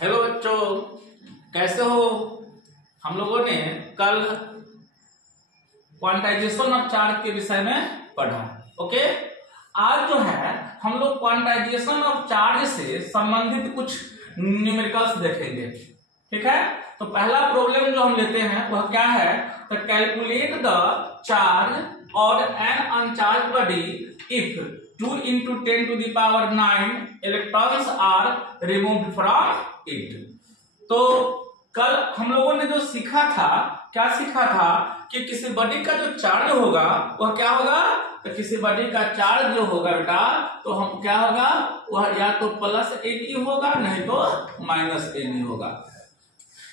Hello बच्चों, कैसे हो। हम लोगों ने कल क्वांटाइजेशन ऑफ चार्ज के विषय में पढ़ा। ओके, आज जो है हम लोग क्वांटाइजेशन ऑफ चार्ज से संबंधित कुछ न्यूमेरिकल्स देखेंगे। ठीक है, तो पहला प्रॉब्लम जो हम लेते हैं वह क्या है, तो कैलकुलेट द चार्ज और an uncharged body if 2 × 10⁹ electrons are removed from it. तो कल हम लोगों ने जो सीखा था, क्या सीखा था कि किसी बॉडी का जो चार्ज होगा वह क्या होगा, तो किसी बॉडी का चार्ज जो होगा बेटा, तो हम क्या होगा, वह या तो +Ne होगा नहीं तो -Ne होगा।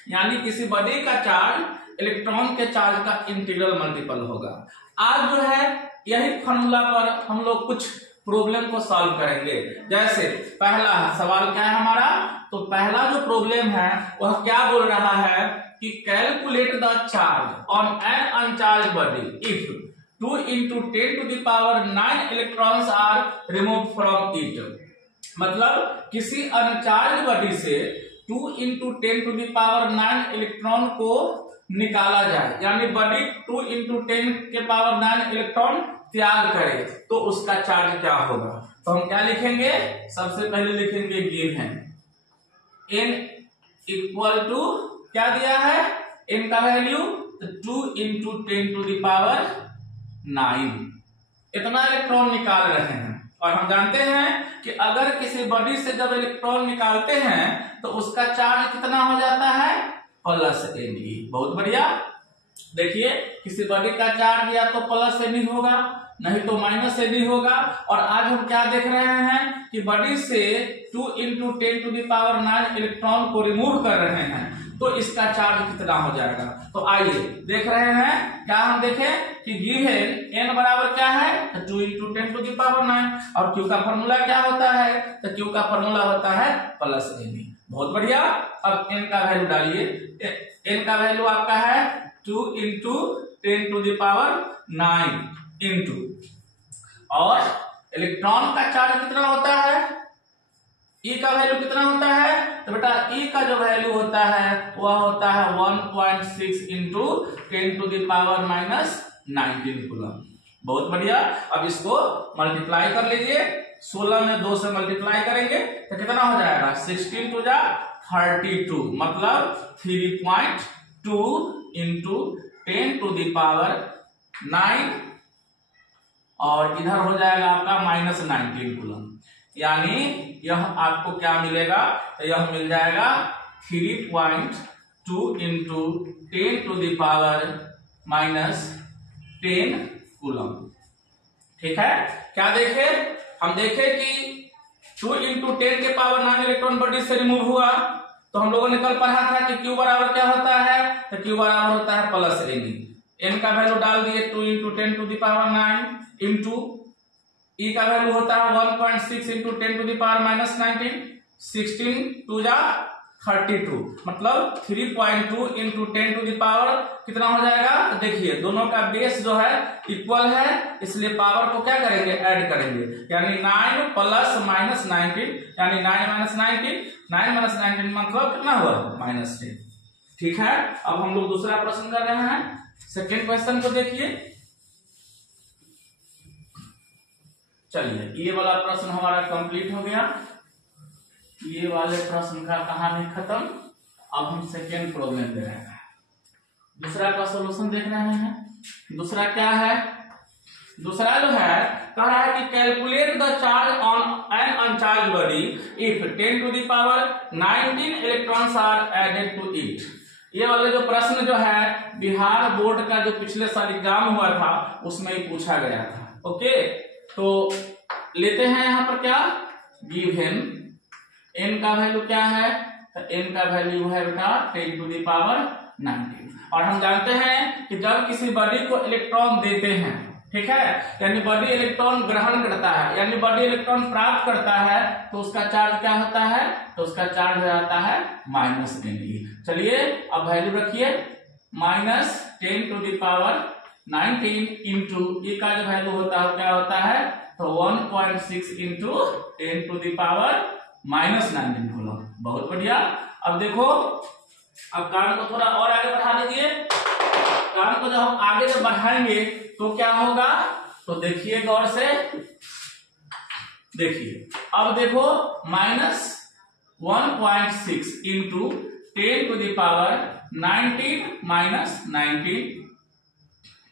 यानी किसी बॉडी का चार्ज इलेक्ट्रॉन के चार्ज का इंटीग्रल मल्टीपल होगा। आज जो है यही फॉर्मूला पर हम लोग कुछ प्रॉब्लम को सॉल्व करेंगे। जैसे पहला सवाल क्या है हमारा, तो पहला जो प्रॉब्लम है वह क्या बोल रहा है कि calculate the charge on an uncharged body if 2 × 10⁹ electrons are removed from it. मतलब किसी अनचार्ज बॉडी से 2 × 10⁹ इलेक्ट्रॉन को निकाला जाए, यानी बॉडी 2 × 10⁹ इलेक्ट्रॉन त्याग करे, तो उसका चार्ज क्या होगा। तो हम क्या लिखेंगे, सबसे पहले लिखेंगे गिवन n इक्वल टू क्या दिया है, n का वैल्यू 2 × 10⁹ इतना इलेक्ट्रॉन निकाल रहे हैं। और हम जानते हैं कि अगर किसी बॉडी से जब इलेक्ट्रॉन निकालते हैं तो उसका चार्ज कितना हो जाता है, +Ne। बहुत बढ़िया। देखिए किसी बॉडी का चार्ज या तो +Ne होगा नहीं तो -Ne होगा। और आज हम क्या देख रहे हैं कि बॉडी से 2 × 10⁹ इलेक्ट्रॉन को रिमूव कर रहे हैं, तो इसका चार्ज कितना हो जाएगा। तो आइए देख रहे हैं, क्या हम देखें कि गिवन n बराबर क्या है, 2 × 10⁹ और Q का फॉर्मूला क्या होता है, तो Q का फॉर्मूला होता है +Ne। बहुत बढ़िया। अब n का वैल्यू डालिए। n का वैल्यू आपका है 2 × 10⁹ इंटू, और इलेक्ट्रॉन का चार्ज कितना होता है, E का वैल्यू कितना होता है, तो बेटा E का जो वैल्यू होता है वह होता है 1.6 × 10⁻⁻19 कूलम। बहुत बढ़िया। अब इसको मल्टीप्लाई कर लीजिए, 16 में 2 से मल्टीप्लाई करेंगे तो कितना हो जाएगा, 16 × 32, मतलब 3.2 × 10⁻9, और इधर हो जाएगा आपका -19 कूलम। यानी यह आपको क्या मिलेगा, तो यह मिल जाएगा 3.2 × 10⁻−10 कूलम। ठीक है, क्या देखे, हम देखे कि 2 × 10⁹ इलेक्ट्रॉन बॉडी से रिमूव हुआ, तो हम लोगों ने कल पढ़ा था कि Q बराबर क्या होता है, तो Q बराबर होता है +Ne। n का वैल्यू डाल दिए 2 × 10⁹ इंटू E का वैल्यू होता है 1.6 × 10⁻−19, 16 2 जा 32, मतलब 3.2 × 10⁻, कितना हो जाएगा, देखिए दोनों का बेस जो है इक्वल है, इसलिए पावर को क्या करेंगे, ऐड करेंगे। यानी 9 + -19, यानी 9 - 19, 9 - 19 मतलब कितना हुआ, -10। ठीक है, अब हम लोग दूसरा प्रश्न कर रहे हैं। सेकेंड क्वेश्चन को देखिए। चलिए ये वाला प्रश्न हमारा कंप्लीट हो गया, ये वाले प्रश्न का कहानी खत्म। अब हम सेकेंड प्रॉब्लम दे रहे हैं, दूसरा का सॉल्यूशन देख रहे हैं। दूसरा क्या है, दूसरा जो है कह रहा है कि calculate the charge on an uncharged body if 10⁻19 electrons are added to it. ये वाले जो प्रश्न जो है बिहार बोर्ड का जो पिछले साल एग्जाम हुआ था उसमें ही पूछा गया था। ओके, तो लेते हैं यहां पर क्या, गिवन n का वैल्यू क्या है, तो n का वैल्यू है बेटा 10⁻19। और हम जानते हैं कि जब किसी बॉडी को इलेक्ट्रॉन देते हैं, ठीक है, यानी बॉडी इलेक्ट्रॉन ग्रहण करता है, यानी बॉडी इलेक्ट्रॉन प्राप्त करता है, तो उसका चार्ज क्या होता है, तो उसका चार्ज हो जाता है -Ne। चलिए अब वैल्यू रखिए, -10⁻19 इंटू E का जो वैल्यू होता है क्या होता है, तो 1.6 × 10⁻⁻19 कूलम। बहुत बढ़िया। अब देखो, अब काम को थोड़ा और आगे बढ़ा दीजिए। काम को जब हम आगे जब बढ़ाएंगे तो क्या होगा, तो देखिए गौर से, देखिए अब देखो -1.6 into 10 to the power 19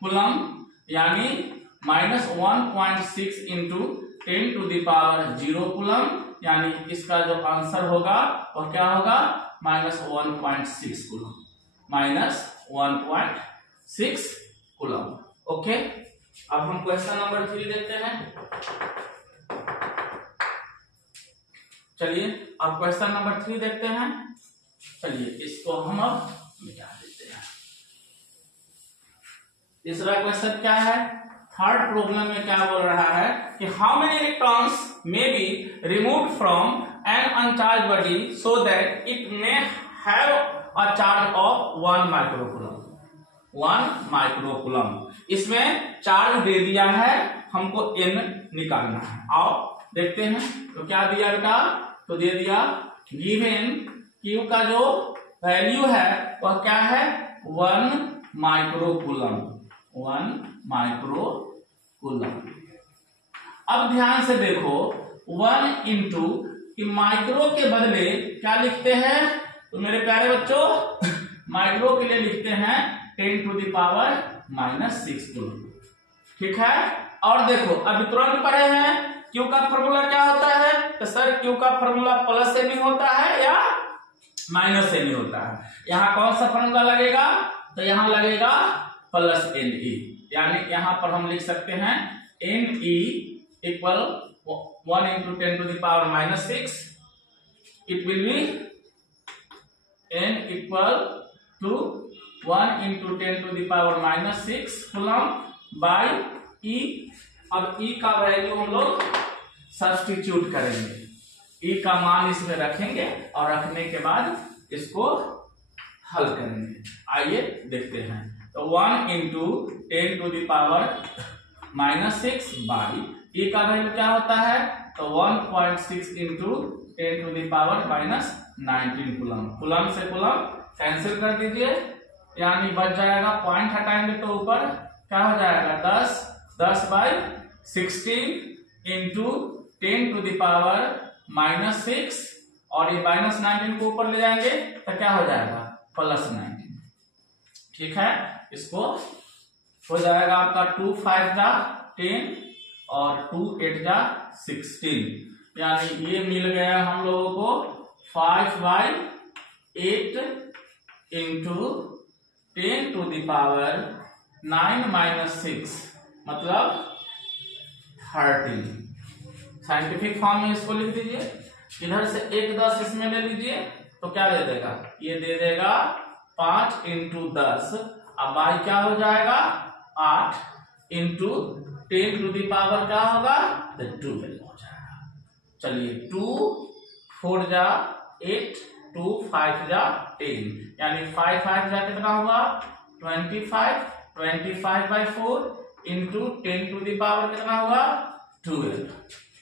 coulomb, यानी -1.6 into 10 to the power 0 coulomb, यानी इसका जो आंसर होगा वो क्या होगा, -1.6 कूलम, -1.6 कूलम। ओके, अब हम क्वेश्चन नंबर 3 देखते हैं। चलिए अब क्वेश्चन नंबर 3 देखते हैं। चलिए इसको हम अब मिटा देते हैं। तीसरा क्वेश्चन क्या है, थर्ड प्रॉब्लम में क्या बोल रहा है कि how many electrons may be removed from an uncharged body so that it may have a charge of 1 microcoulomb. 1 microcoulomb, इसमें चार्ज दे दिया है, हमको n निकालना है। आओ देखते हैं, तो क्या दिया बेटा, तो दे दिया गिवन Q का जो वैल्यू है वह क्या है, 1 माइक्रोकूलम, 1 माइक्रोकूलम। अब ध्यान से देखो, 1 इंटू माइक्रो के बदले क्या लिखते हैं, तो मेरे प्यारे बच्चों माइक्रो के लिए लिखते हैं 10 टू द पावर -6 कूलम। ठीक है, और देखो अभी तुरंत पढ़े हैं Q का फॉर्मूला क्या होता है, तो सर Q का फॉर्मूला प्लस से भी होता है या माइनस से भी होता है। यहाँ कौन सा फॉर्मूला लगेगा, तो यहाँ लगेगा प्लस Ne, यानी यहाँ पर हम लिख सकते हैं Ne equal 1 into 10 to the power -6, it will be N equal to 1 into 10 to the power -6 coulomb by E। अब E का वैल्यू हम लोग सब्स्टिट्यूट करेंगे, E का मान इसमें रखेंगे और रखने के बाद इसको हल करेंगे। आइए देखते हैं, तो 1 into 10 to the power -6 by E का वैल्यू क्या होता है, तो 1.6 into 10 to the power -19 coulomb. Coulomb से कूलम कैंसिल कर दीजिए, यानी बच जाएगा, पॉइंट हटाएंगे तो ऊपर क्या हो जाएगा, 10 by 16 into 10 to the power -6, और ये -19 को ऊपर ले जाएंगे तो क्या हो जाएगा, +19। ठीक है, इसको हो जाएगा आपका 2 5 जा 10 और 2 8 जा 16, यानी ये मिल गया हम लोगों को 5 by 8 into 10 to the power 9 - 6 मतलब 13। साइंटिफिक फॉर्म में इसको लिख दीजिए, इधर से 1 10 इसमें ले लीजिए तो क्या दे देगा, ये दे देगा 5 इंटू 10, अब बाई क्या हो जाएगा 8 इंटू 10 टू द पावर क्या होगा, तो 12 हो जाएगा। चलिए 2 4 जा 8, 2 5 जा 10, यानी 5 5 जा कितना हुआ 25, 25 by 4 into 10 to the power कितना हुआ 12।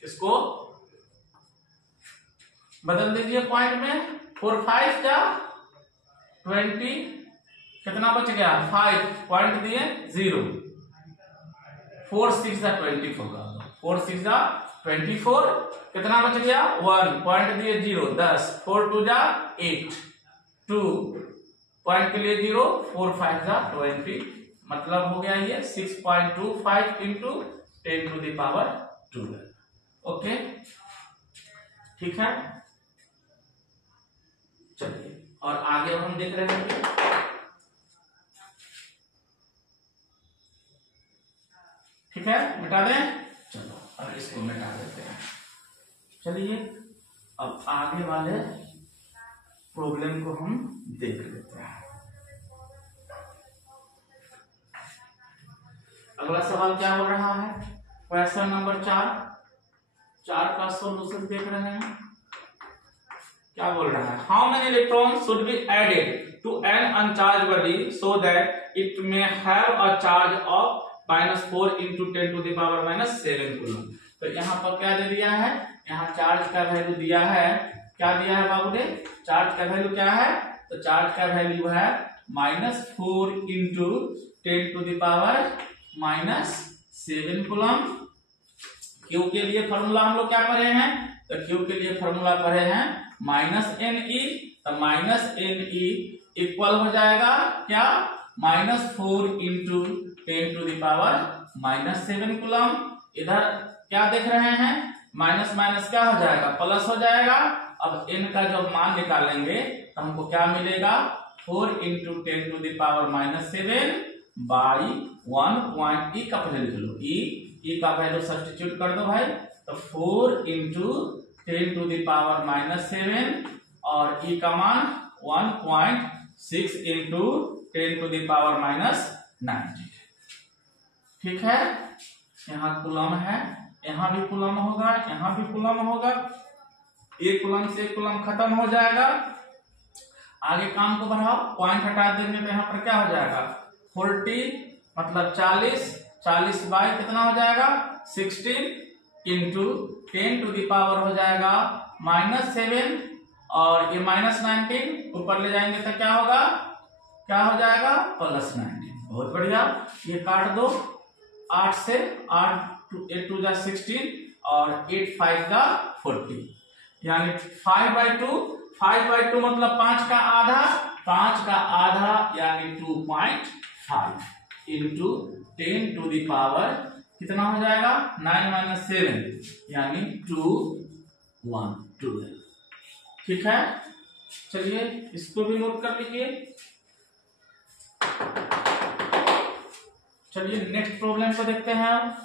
इसको बदल दीजिए पॉइंट में, 4 5 जा 20, कितना बच गया 5, पॉइंट दिए 0, 4 6 जा 24 होगा, 4 6 जा 24, कितना बच गया 1, पॉइंट दिए 0, 10, 4 2 जा 8, 2 पॉइंट के लिए 0, 4 5 जा 20, मतलब हो गया ये 6.25 into 10 to the power 12। Okay, ठीक है, चलिए और आगे हम देख रहे हैं, ठीक है, मिटा दें, चलो अब इसको मिटा देते हैं। चलिए अब आगे वाले प्रॉब्लम को हम देख लेते हैं। अगला सवाल क्या बोल रहा है, क्वेश्चन नंबर 4 का सॉल्यूशन देख रहे हैं। क्या बोल रहा है, how many electrons should be added to an uncharged body so that it may have a charge of -4 into 10 to the power -7 coulomb. तो यहाँ पर क्या दे दिया है, यहाँ चार्ज का वैल्यू दिया है क्या दिया है बाबू ने, चार्ज का वैल्यू क्या है, तो चार्ज का वैल्यू है -4 इंटू 10⁻⁻7 कूलम। क्यू के लिए फॉर्मूला हम लोग क्या पढ़े हैं, तो क्यू के लिए फॉर्मूला पढ़े हैं -ne, तो -ne इक्वल हो जाएगा क्या, -4 इंटू 10⁻⁻7 कूलम। इधर क्या देख रहे हैं, माइनस माइनस क्या हो जाएगा, प्लस हो जाएगा। अब n का जब मान निकालेंगे तो हमको क्या मिलेगा, 4 इंटू 10⁻⁻7 बाई 1 e का वैल्यू लिख लो, e का वैल्यू सब्स्टिट्यूट कर दो भाई, तो 4 इंटू 10⁻⁻7 और e का मान 1.6 इंटू 10⁻⁻90। ठीक है, यहाँ कूलम है, यहाँ भी कूलम होगा, यहाँ भी कूलम होगा, एक कूलम से एक कूलम खत्म हो जाएगा। आगे काम को बढ़ाओ, पॉइंट हटा देंगे तो यहाँ पर क्या हो जाएगा, 40 मतलब 40 बाई कितना हो जाएगा 16 इंटू 10⁻⁻ हो जाएगा -7 और ये -19 ऊपर ले जाएंगे तो क्या होगा, क्या हो जाएगा +19। बहुत बढ़िया, ये काट दो, 8 से 8 2 जा 16 और 8 5 जा 40, यानी 5/2 मतलब 5 का आधा यानी 2.5 इंटू 10⁻⁻ कितना हो जाएगा 9 - 7 यानी 12। ठीक है, चलिए इसको भी नोट कर लीजिए। चलिए नेक्स्ट प्रॉब्लम को देखते हैं आप।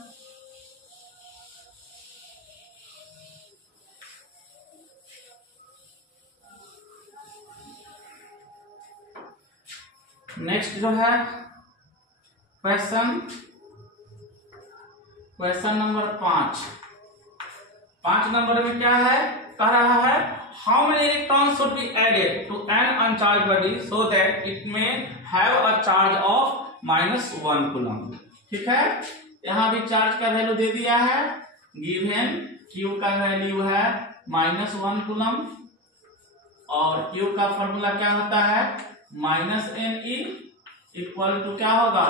नेक्स्ट जो है क्वेश्चन नंबर 5 नंबर में क्या है, कह रहा है how many electrons should be added to an uncharged body so that it may have a charge of -1 coulomb. ठीक है, यहाँ भी चार्ज का वैल्यू दे दिया है, गिवन क्यू का वैल्यू है -1 कूलम और क्यू का फॉर्मूला क्या होता है -ne इक्वल टू क्या होगा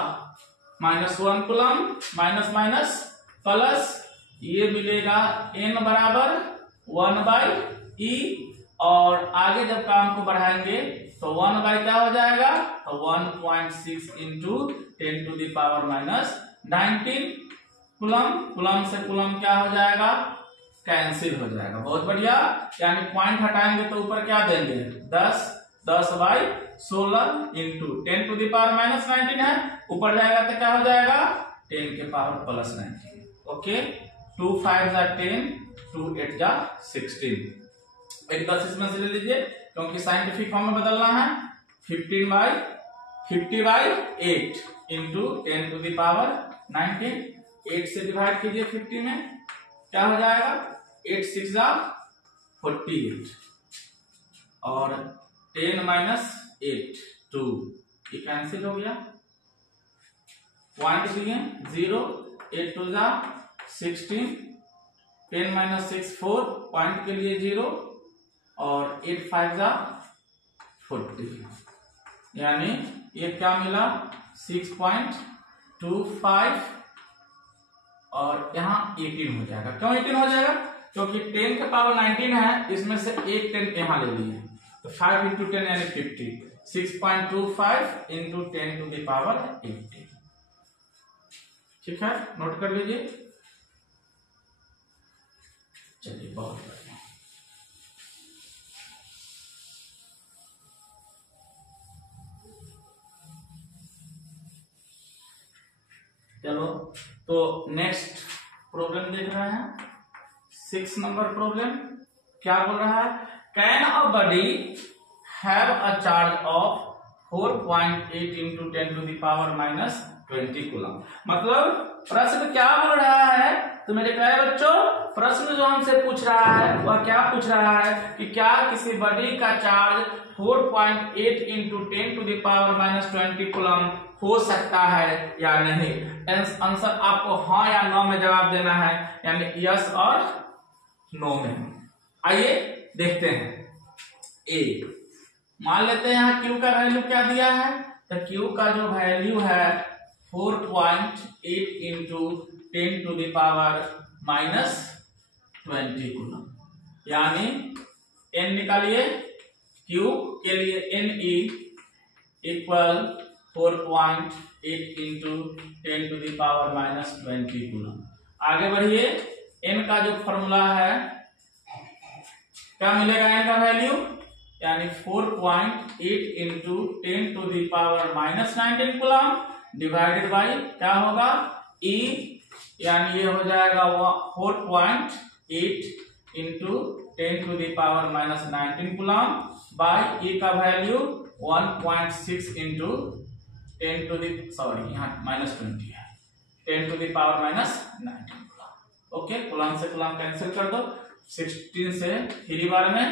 -1 कूलम माइनस माइनस प्लस ये मिलेगा n बराबर 1/e और आगे जब काम को बढ़ाएंगे तो 1 बाई क्या हो जाएगा, तो 1.6 इंटू 10⁻⁻19 कूलम से कूलम क्या हो जाएगा, कैंसिल हो जाएगा। बहुत बढ़िया, यानी पॉइंट हटाएंगे तो ऊपर क्या देंगे 10/16 इंटू 10⁻⁻19 है, ऊपर जाएगा तो क्या हो जाएगा 10 के पावर +19। ओके, 2 5 जा 10, 2 8 जा 16। एक 10 इसमें से ले लीजिए क्योंकि साइंटिफिक फॉर्म में बदलना है। 50/8 इंटू 10⁻19, 8 से डिवाइड कीजिए 50 में, क्या हो जाएगा 8 6 जा 48 और 10 - 8 2, ये कैंसिल हो गया। पॉइंट दिए 0, 8 2 जा 16, 10 - 6 4, पॉइंट के लिए 0 और 8 5 जा 40, यानी ये क्या मिला 6.25 और यहाँ 18 हो जाएगा। क्यों 18 हो जाएगा, क्योंकि 10 के पावर 19 है, इसमें से एक 10 यहाँ ले लिए, तो 5 इंटू 10 यानी 50, 6.25 इंटू 10⁻80। ठीक है, नोट कर लीजिए। चलिए बहुत बढ़िया, चलो तो नेक्स्ट प्रॉब्लम देख रहे हैं। 6 नंबर प्रॉब्लम क्या बोल रहा है, can a body have a charge of 4.8 into 10⁻⁻20 coulomb. मतलब प्रश्न क्या बोल रहा है, तो मेरे प्यारे बच्चों प्रश्न जो हमसे पूछ रहा है वह क्या पूछ रहा है कि क्या किसी बॉडी का चार्ज 4.8 इंटू 10⁻⁻20 कूलम हो सकता है या नहीं। आंसर आपको हाँ या नो में जवाब देना है, यानी यस और नो में। आइए देखते हैं। ए मान लेते हैं यहाँ क्यू का वैल्यू क्या दिया है, तो क्यू का जो वैल्यू है 4.8 into 10 to the power -20 coulomb, यानी n निकालिए, क्यू के लिए Ne equal 4.8 into 10 to the power -20 coulomb. आगे बढ़िए, n का जो फॉर्मूला है क्या मिलेगा, n का वैल्यू यानी 4.8 into 10 to the power -19 coulomb divided by क्या होगा E, यानी ये हो जाएगा 4.8 into 10 to the power -19 coulomb by E का वैल्यू 1.6 इंटू 10 टू द यहाँ -20 है, 10 to the power -19 coulomb. Okay, coulomb से कूलम कैंसिल कर दो, 16 से 3 बार में,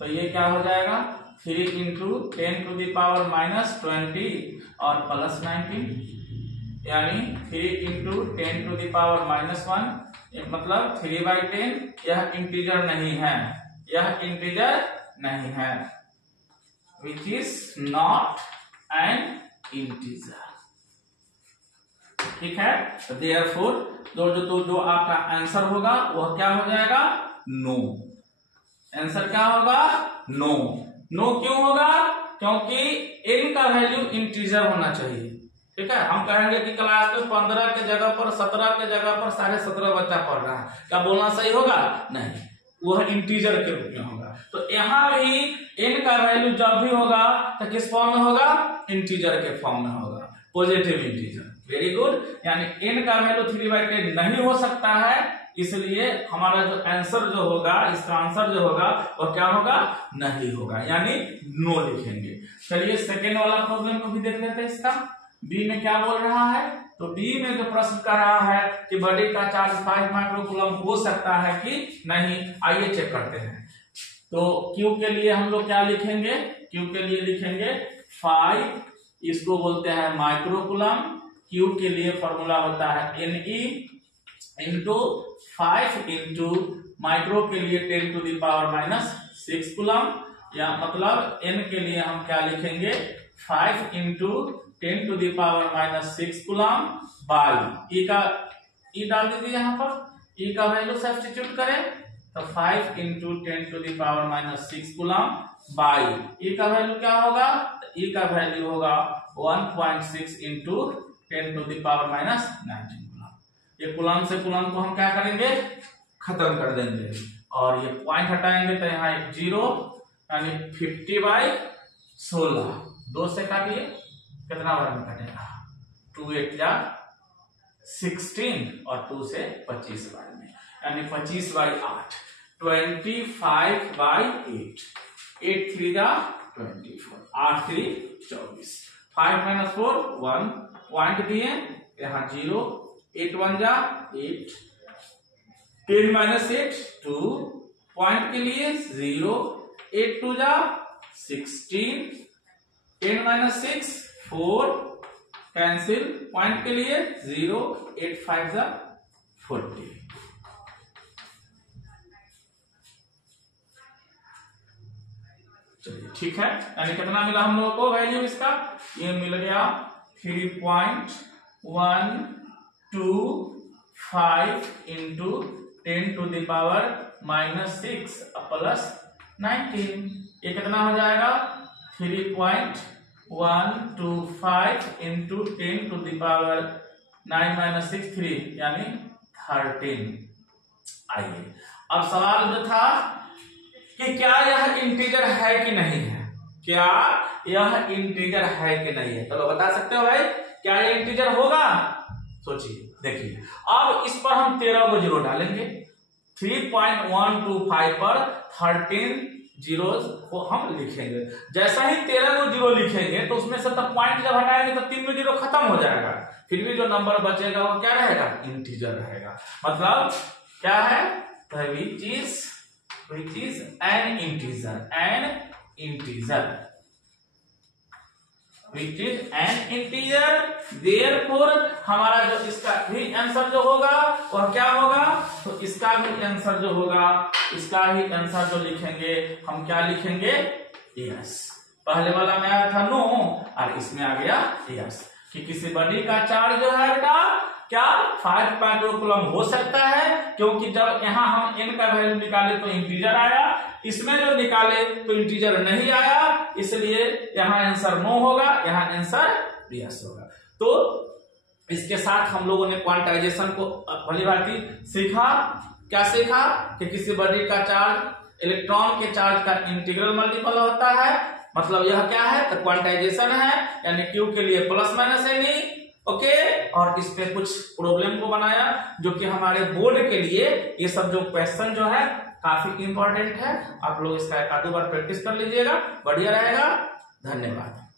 तो ये क्या हो जाएगा 3 इंटू 10 टू द पावर -20 और +19, यानी 3 इंटू 10 टू द पावर -1, मतलब 3/10। यह इंटीजर नहीं है, यह इंटीजर नहीं है, which is not an integer. ठीक है, तो देयरफॉर जो आपका आंसर होगा वह क्या हो जाएगा, नो। आंसर क्या होगा, नो। नो क्यों होगा, क्योंकि n का वैल्यू इंटीजर होना चाहिए। ठीक है, हम कहेंगे कि क्लास में 15 के जगह पर 17 के जगह पर 17.5 बच्चा पढ़ रहा है, क्या बोलना सही होगा, नहीं, वह इंटीजर के रूप में होगा। तो यहाँ भी n का वैल्यू जब भी होगा तो किस फॉर्म में होगा, इंटीजर के फॉर्म में होगा, पॉजिटिव इंटीजर। वेरी गुड, यानी n का वैल्यू 3/10 नहीं हो सकता है, इसलिए हमारा जो आंसर जो होगा, इसका आंसर जो होगा वह क्या होगा, नहीं होगा, यानी नो लिखेंगे। चलिए सेकेंड वाला प्रॉब्लम को भी देख लेते हैं। इसका बी में क्या बोल रहा है, तो बी में जो प्रश्न कर रहा है कि बॉडी का चार्ज 5 माइक्रोकूलम हो सकता है कि नहीं, आइए चेक करते हैं। तो क्यू के लिए हम लोग क्या लिखेंगे, क्यू के लिए लिखेंगे 5, इसको बोलते हैं माइक्रोकूलम। क्यू के लिए फॉर्मूला होता है Ne इंटू 5 इंटू माइक्रो के लिए 10 टू द पावर -6 कूलम, या मतलब n के लिए हम क्या लिखेंगे 5 into 10 to the power -6 coulomb by E का E डाल दीजिए, यहाँ पर E का वैल्यू सब्स्टिट्यूट करें तो 5 into 10 to the power -6 coulomb by E का वैल्यू क्या होगा, E का वैल्यू होगा 1.6 into 10 to the power -19 coulomb. ये कूलम से कूलम को हम क्या करेंगे, खत्म कर देंगे, और ये पॉइंट हटाएंगे तो यहाँ एक 0, यानी 50/16, 2 से काटिए, कितना बार में कटेगा, 2 8 जा 16 और 2 से 25 बार में, यानी 25/8, 25/8, 8 3 जा 24, 8 3 24, 5 - 4 1 पॉइंट दिए, यहाँ 0, 8 1 जा 8, 10 - 8 2 पॉइंट के लिए 0, 8 2 जा 16, 10 - 6 4 कैंसिल, पॉइंट के लिए 0, 8 5 जा 40। चलिए ठीक है, यानी कितना मिला हम लोगों को वैल्यू इसका, ये मिल गया 3.125 into 10 to the power -6 plus 19, ये कितना हो जाएगा 3.125 इंटू 10 टू द पावर 9 - 6 3, यानी 13। आइए अब सवाल जो था कि क्या यह इंटीजर है कि नहीं है, क्या यह इंटीजर है कि नहीं है, चलो बता सकते हो भाई, क्या यह इंटीजर होगा, सोचिए, देखिए अब इस पर हम 13 को 0 डालेंगे, 3.125 पर 13 जीरोस को हम लिखेंगे। जैसा ही 13 को 0 लिखेंगे तो उसमें से तब पॉइंट जब हटाएंगे तो 3 में 0 खत्म हो जाएगा, फिर भी जो नंबर बचेगा वो क्या रहेगा, इंटीजर रहेगा। मतलब क्या है, which is an integer, N integer. Which is an integer, therefore हमारा जो इसका भी आंसर जो होगा वह क्या होगा, तो इसका भी आंसर जो होगा, इसका ही आंसर जो लिखेंगे हम क्या लिखेंगे, यस। पहले वाला में आया था नो और इसमें आ गया यस, कि किसी बॉडी का चार्ज जो है बेटा क्या 5 माइक्रोकूलम हो सकता है, क्योंकि जब यहाँ हम n का वैल्यू निकाले तो इंटीजर आया, इसमें जो निकाले तो इंटीजर नहीं आया, इसलिए यहाँ आंसर नो होगा, यहाँ आंसर यस होगा। तो इसके साथ हम लोगों ने क्वांटाइजेशन को भली भांति सीखा। क्या सीखा कि किसी बॉडी का चार्ज इलेक्ट्रॉन के चार्ज का इंटीग्रल मल्टीपल होता है, मतलब यह क्या है, तो क्वांटाइजेशन है, यानी Q के लिए प्लस माइनस एनी, ओके। और इस पे कुछ प्रॉब्लम को बनाया जो कि हमारे बोर्ड के लिए ये सब जो क्वेश्चन जो है काफी इंपॉर्टेंट है। आप लोग इसका एक आधो बार प्रैक्टिस कर लीजिएगा, बढ़िया रहेगा। धन्यवाद।